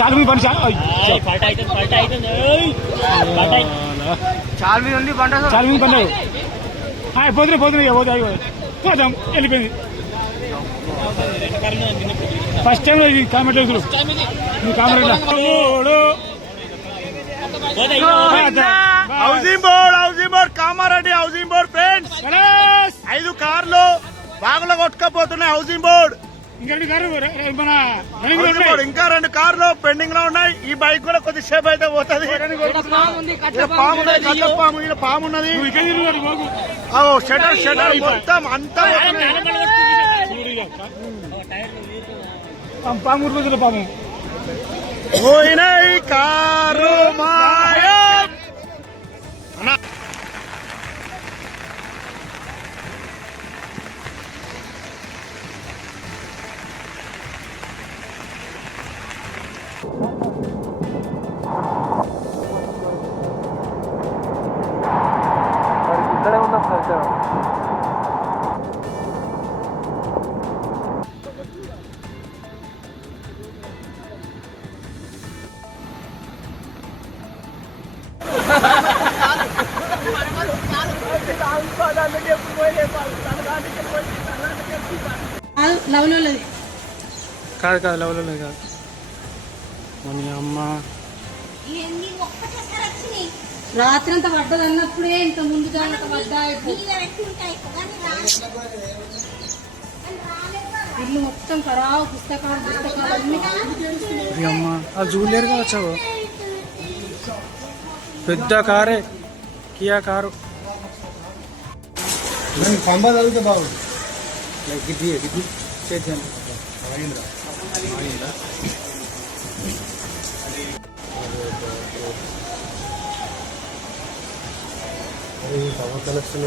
చాలా మీ పని చాలా చాలా మీద ఉంది పంట చాలా మీ పని పోతున్నాయి పోదాం వెళ్ళిపోయింది. ఫస్ట్ టైం ఇది comment housing board Kamareddy housing board friends 5 కార్లు బాగులో కొట్టుకపోతున్నాయి. హౌసింగ్ బోర్డ్ ఇంకా 2 కార్లు పెండింగ్ లో ఉన్నాయి. ఈ బైక్ కూడా కొద్దిసేపు అయితే పోతుంది. పాము ఉన్నది షటర్ మొత్తం అంతా పాము పాము పోయినాయి కారు మాయా ఇక్కడే ఉన్నాం సార్. కాదు లెవెల్లో కాదు మన అమ్మ రాత్రి అంతా పడ్డది అన్నప్పుడే ఇంత ముందు జాగ్రత్త పడ్డా ఇల్లు మొత్తం ఖరాబ్ పుస్తకాలు అమ్మ అది చూడలేరు కావచ్చావు. పెద్ద కారే కియా కారు పంబ చదివితే బాగుంది. Power connection